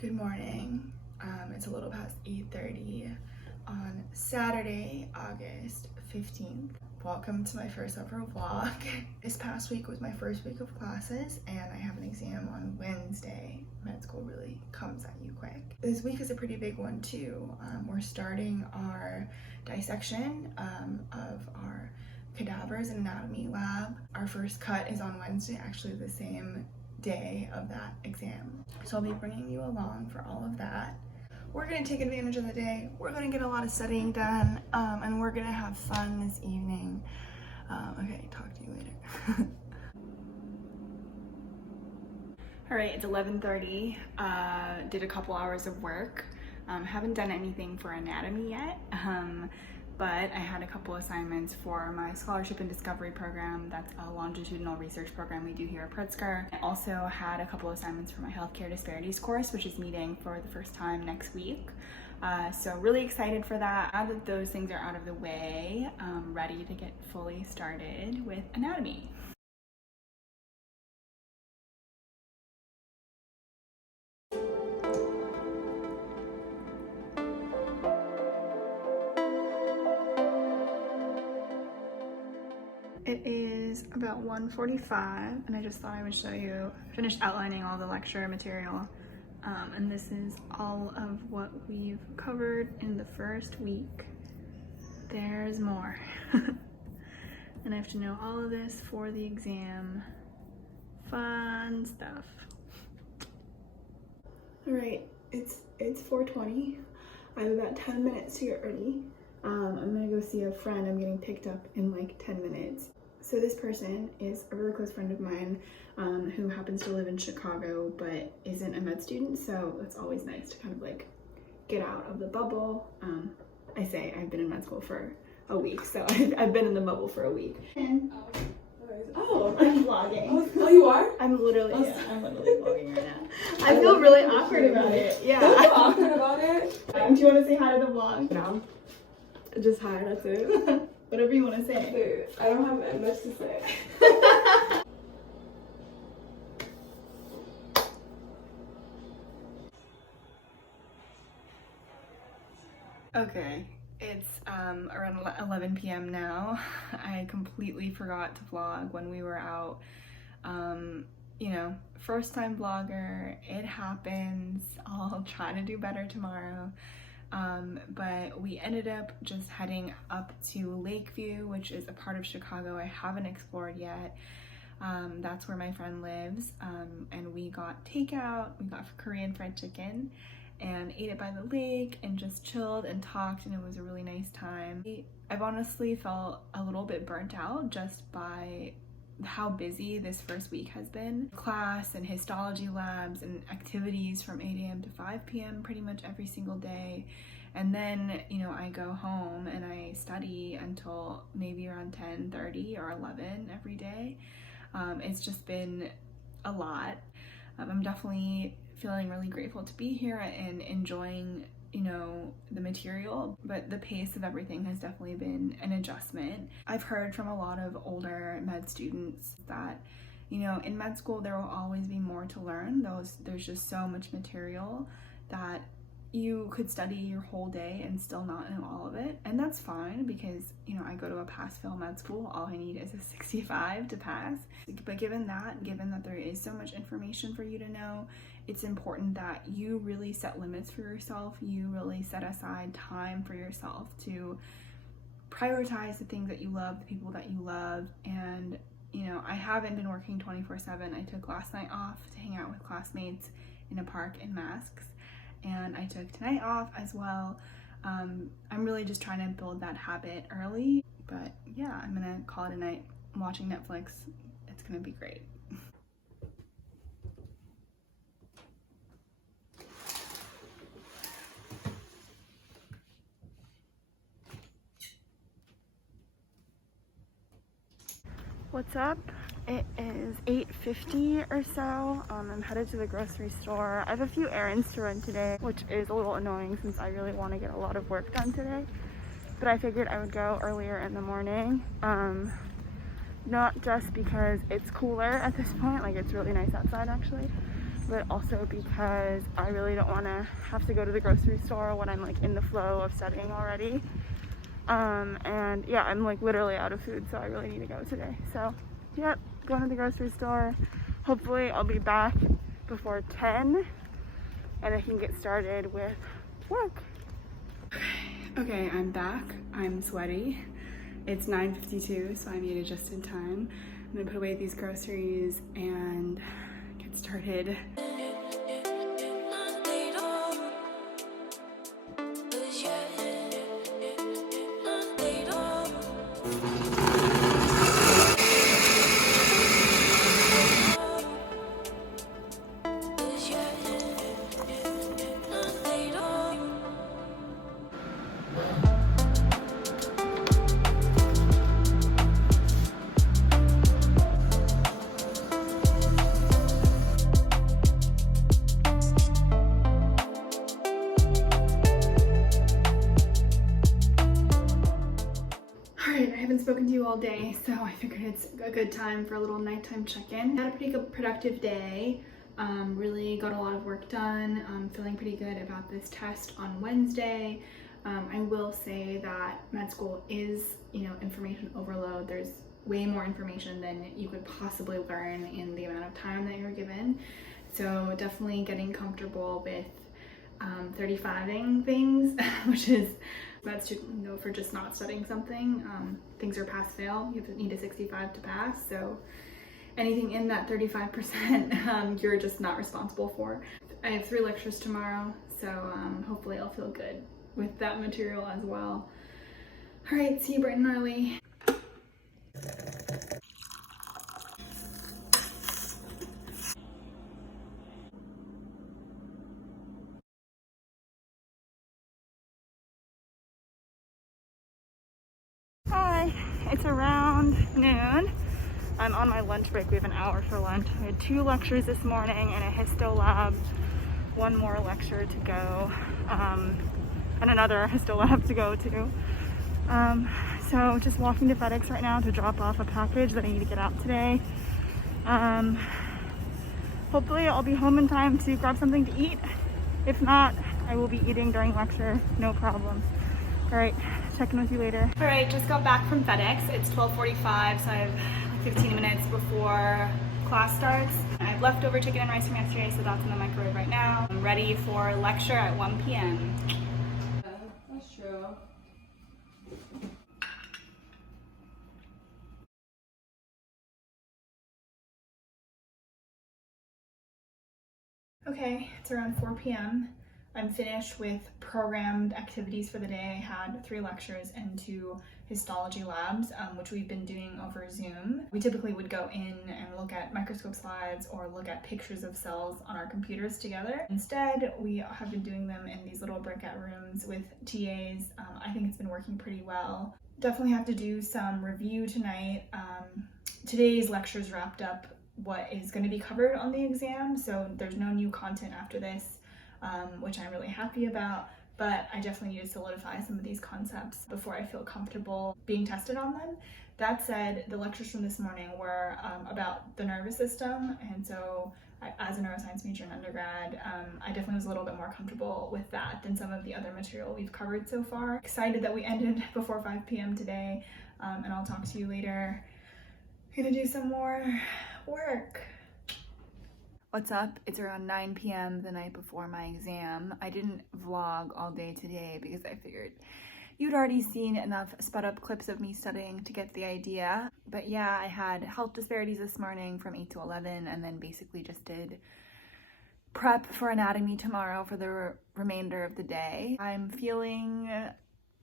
Good morning. It's a little past 8:30 on Saturday, August 15th. Welcome to my first ever vlog. This past week was my first week of classes and I have an exam on Wednesday. Med school really comes at you quick. This week is a pretty big one too. We're starting our dissection of our cadavers and anatomy lab. Our first cut is on Wednesday, actually the same day of that exam. So I'll be bringing you along for all of that. We're gonna take advantage of the day. We're gonna get a lot of studying done, and we're gonna have fun this evening. Okay, talk to you later. All right, it's 11:30. Did a couple hours of work. Haven't done anything for anatomy yet. But I had a couple assignments for my scholarship and discovery program. That's a longitudinal research program we do here at Pritzker. I also had a couple assignments for my healthcare disparities course, which is meeting for the first time next week. So really excited for that. Now that those things are out of the way, I'm ready to get fully started with anatomy. It is about 1:45 and I just thought I would show you, finished outlining all the lecture material. And this is all of what we've covered in the first week. There's more. And I have to know all of this for the exam. Fun stuff. All right, it's 4:20. I have about 10 minutes to get ready. I'm gonna go see a friend. I'm getting picked up in like 10 minutes. So this person is a really close friend of mine who happens to live in Chicago but isn't a med student, so it's always nice to kind of like get out of the bubble. I say I've been in med school for a week, so I've been in the bubble for a week. Oh, I'm vlogging. Oh, you are? I'm literally vlogging right now. I feel really awkward about it. Yeah. I feel awkward about it. Do you want to say hi to the vlog? No. Just hi, that's it. Whatever you want to say. I don't have much to say. Okay, it's around 11 p.m. now. I completely forgot to vlog when we were out. You know, first time vlogger, it happens. I'll try to do better tomorrow. But we ended up just heading up to Lakeview, which is a part of Chicago I haven't explored yet. That's where my friend lives, and we got takeout. We got Korean fried chicken and ate it by the lake and just chilled and talked, and it was a really nice time. I've honestly felt a little bit burnt out just by how busy this first week has been. Class and histology labs and activities from 8 a.m. to 5 p.m. pretty much every single day. And then, you know, I go home and I study until maybe around 10:30 or 11 every day. It's just been a lot. I'm definitely feeling really grateful to be here and enjoying, you know, the material, but the pace of everything has definitely been an adjustment. I've heard from a lot of older med students that, you know, in med school there will always be more to learn. There's just so much material that you could study your whole day and still not know all of it, and that's fine because, you know, I go to a pass-fail med school. All I need is a 65 to pass. But given that there is so much information for you to know, it's important that you really set limits for yourself. You really set aside time for yourself to prioritize the things that you love, the people that you love. And, you know, I haven't been working 24/7. I took last night off to hang out with classmates in a park in masks, and I took tonight off as well. I'm really just trying to build that habit early. But yeah, I'm gonna call it a night. I'm watching Netflix. It's gonna be great. What's up? It is 8:50 or so. I'm headed to the grocery store. I have a few errands to run today, which is a little annoying since I really want to get a lot of work done today. But I figured I would go earlier in the morning. Not just because it's cooler at this point, like it's really nice outside actually, but also because I really don't want to have to go to the grocery store when I'm like in the flow of studying already. And yeah, I'm like literally out of food, so I really need to go today. So yep, going to the grocery store. Hopefully I'll be back before 10 and I can get started with work. Okay, I'm back. I'm sweaty. It's 9:52, so I made it just in time. I'm gonna put away these groceries and get started. Alright, I haven't spoken to you all day, so I figured it's a good time for a little nighttime check-in. Had a pretty good productive day. Really got a lot of work done. I'm feeling pretty good about this test on Wednesday. I will say that med school is, information overload. There's way more information than you could possibly learn in the amount of time that you're given. So definitely getting comfortable with 35ing things, which is med student know for just not studying something. Things are pass fail. You need a 65 to pass. So anything in that 35%, you're just not responsible for. I have 3 lectures tomorrow, so hopefully I'll feel good with that material as well. All right, see you bright and early. Hi, it's around noon. I'm on my lunch break. We have an hour for lunch. I had 2 lectures this morning and a histo lab, 1 more lecture to go, and another histo lab to go to. So just walking to FedEx right now to drop off a package that I need to get out today. Hopefully I'll be home in time to grab something to eat. If not, I will be eating during lecture, no problem. All right, check in with you later. All right, just got back from FedEx. It's 12:45, so I have like 15 minutes before class starts. I have leftover chicken and rice from yesterday, so that's in the microwave right now. I'm ready for lecture at 1 p.m. Yeah, that's true. Okay, it's around 4 p.m. I'm finished with programmed activities for the day. I had 3 lectures and 2 histology labs, which we've been doing over Zoom. We typically would go in and look at microscope slides or look at pictures of cells on our computers together. Instead, we have been doing them in these little breakout rooms with TAs. I think it's been working pretty well. Definitely have to do some review tonight. Today's lectures wrapped up what is going to be covered on the exam, so there's no new content after this, which I'm really happy about, but I definitely need to solidify some of these concepts before I feel comfortable being tested on them. That said, the lectures from this morning were about the nervous system, and so as a neuroscience major in undergrad, I definitely was a little bit more comfortable with that than some of the other material we've covered so far. Excited that we ended before 5 p.m. today, and I'll talk to you later. I'm gonna do some more work. What's up? It's around 9 p.m. the night before my exam. I didn't vlog all day today because I figured you'd already seen enough sped up clips of me studying to get the idea. But yeah, I had health disparities this morning from 8 to 11 and then basically just did prep for anatomy tomorrow for the remainder of the day. I'm feeling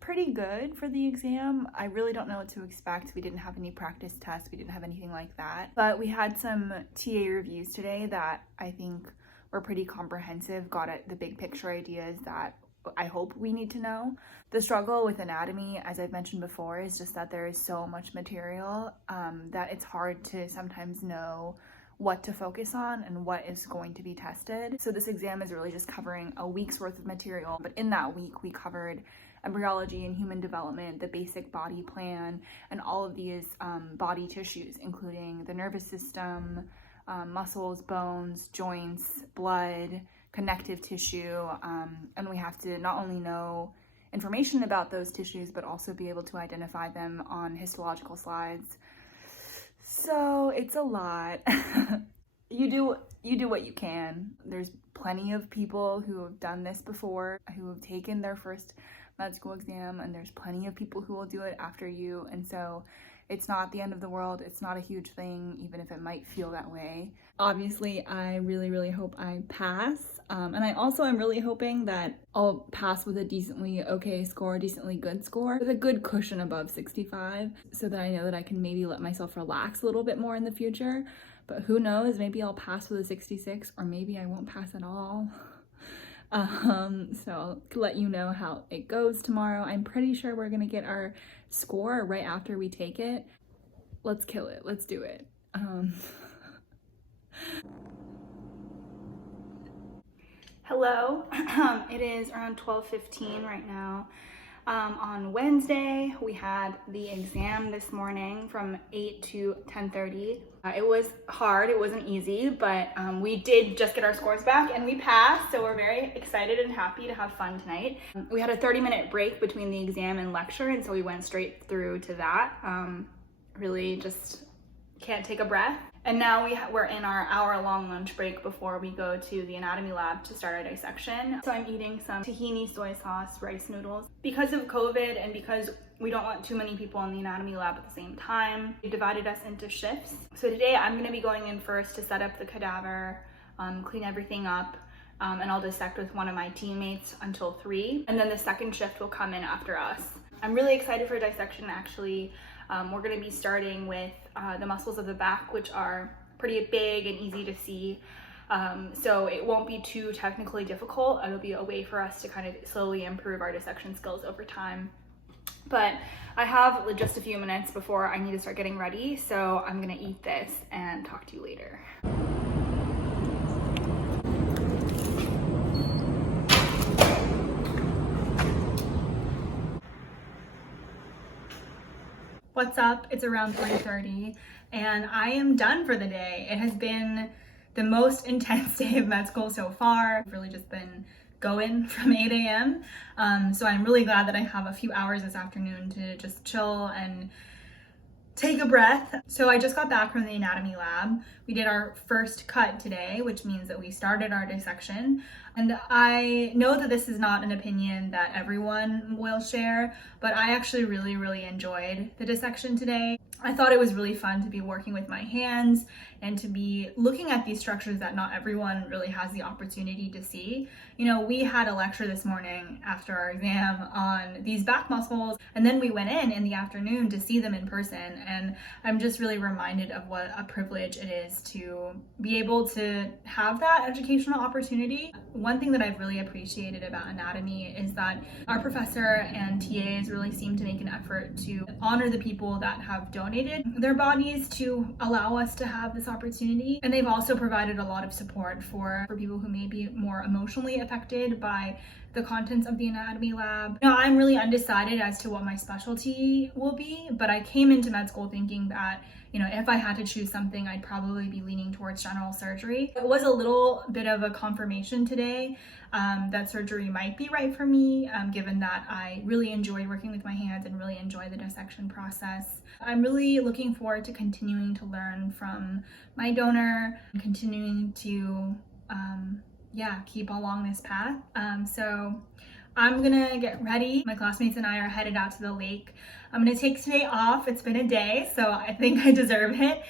pretty good for the exam. I really don't know what to expect. We didn't have any practice tests. We didn't have anything like that. But we had some TA reviews today that I think were pretty comprehensive, got at the big picture ideas that I hope we need to know. The struggle with anatomy, as I've mentioned before, is just that there is so much material that it's hard to sometimes know what to focus on and what is going to be tested. So this exam is really just covering a week's worth of material, but in that week we covered embryology and human development, the basic body plan, and all of these body tissues, including the nervous system, muscles, bones, joints, blood, connective tissue, and we have to not only know information about those tissues, but also be able to identify them on histological slides. So it's a lot. You do what you can. There's plenty of people who have done this before, who have taken their first med school exam, and there's plenty of people who will do it after you. And so it's not the end of the world. It's not a huge thing, even if it might feel that way. Obviously, I really hope I pass. And I also am really hoping that I'll pass with a decently okay score, decently good score, with a good cushion above 65, so that I know that I can maybe let myself relax a little bit more in the future. But who knows, maybe I'll pass with a 66, or maybe I won't pass at all. So I'll let you know how it goes tomorrow. I'm pretty sure we're gonna get our score right after we take it. Let's kill it, let's do it. Hello, it is around 12:15 right now. On Wednesday, we had the exam this morning from 8 to 10:30. It was hard, it wasn't easy, but we did just get our scores back and we passed, so we're very excited and happy to have fun tonight. We had a 30-minute break between the exam and lecture, and so we went straight through to that. Really just can't take a breath. And now we're in our hour-long lunch break before we go to the anatomy lab to start our dissection. So I'm eating some tahini soy sauce rice noodles. Because of COVID and because we don't want too many people in the anatomy lab at the same time, they divided us into shifts. So today I'm gonna be going in first to set up the cadaver, clean everything up, and I'll dissect with one of my teammates until 3. And then the second shift will come in after us. I'm really excited for dissection actually. We're gonna be starting with the muscles of the back, which are pretty big and easy to see. So it won't be too technically difficult. It'll be a way for us to kind of slowly improve our dissection skills over time. But I have just a few minutes before I need to start getting ready, so I'm gonna eat this and talk to you later. What's up? It's around 3:30 and I am done for the day. It has been the most intense day of med school so far. I've really just been going from 8 a.m. So I'm really glad that I have a few hours this afternoon to just chill and take a breath. So I just got back from the anatomy lab. We did our first cut today, which means that we started our dissection. And I know that this is not an opinion that everyone will share, but I actually really enjoyed the dissection today. I thought it was really fun to be working with my hands and to be looking at these structures that not everyone really has the opportunity to see. You know, we had a lecture this morning after our exam on these back muscles, and then we went in the afternoon to see them in person, and I'm just really reminded of what a privilege it is to be able to have that educational opportunity. One thing that I've really appreciated about anatomy is that our professor and TAs really seem to make an effort to honor the people that have donated their bodies to allow us to have this opportunity. And they've also provided a lot of support for people who may be more emotionally affected by the contents of the anatomy lab. Now, I'm really undecided as to what my specialty will be, but I came into med school thinking that, you know, if I had to choose something, I'd probably be leaning towards general surgery. It was a little bit of a confirmation today that surgery might be right for me, given that I really enjoy working with my hands and really enjoy the dissection process. I'm really looking forward to continuing to learn from my donor, continuing to keep along this path. So I'm gonna get ready. My classmates and I are headed out to the lake. I'm gonna take today off. It's been a day, so I think I deserve it.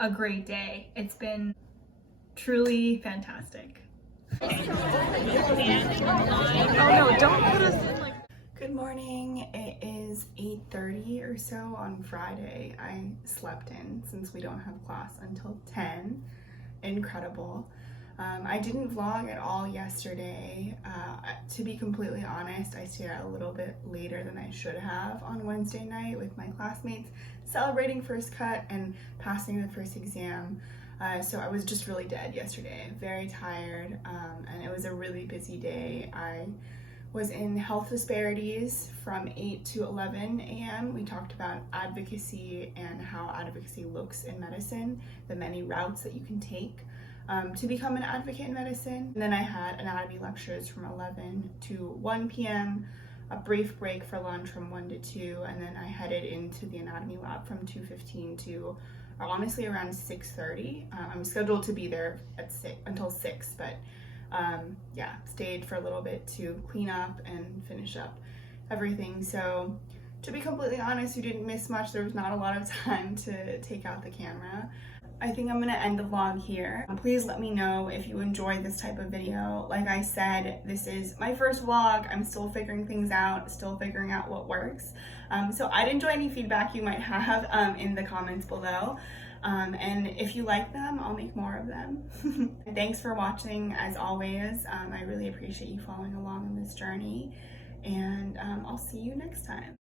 A great day. It's been truly fantastic. Oh no, don't put us in like... Good morning. It is 8:30 or so on Friday. I slept in since we don't have class until 10. Incredible. I didn't vlog at all yesterday. To be completely honest, I stayed out a little bit later than I should have on Wednesday night with my classmates, celebrating first cut and passing the first exam. So I was just really dead yesterday, very tired, and it was a really busy day. I was in health disparities from 8 to 11 a.m. We talked about advocacy and how advocacy looks in medicine, the many routes that you can take to become an advocate in medicine. And then I had anatomy lectures from 11 to 1 p.m., a brief break for lunch from 1 to 2, and then I headed into the anatomy lab from 2:15 to honestly around 6:30. I'm scheduled to be there at until 6, but yeah, stayed for a little bit to clean up and finish up everything. So to be completely honest, you didn't miss much. There was not a lot of time to take out the camera. I think I'm gonna end the vlog here. Please let me know if you enjoy this type of video. Like I said, this is my first vlog. I'm still figuring things out, still figuring out what works. So I'd enjoy any feedback you might have in the comments below. And if you like them, I'll make more of them. Thanks for watching, as always. I really appreciate you following along on this journey, and I'll see you next time.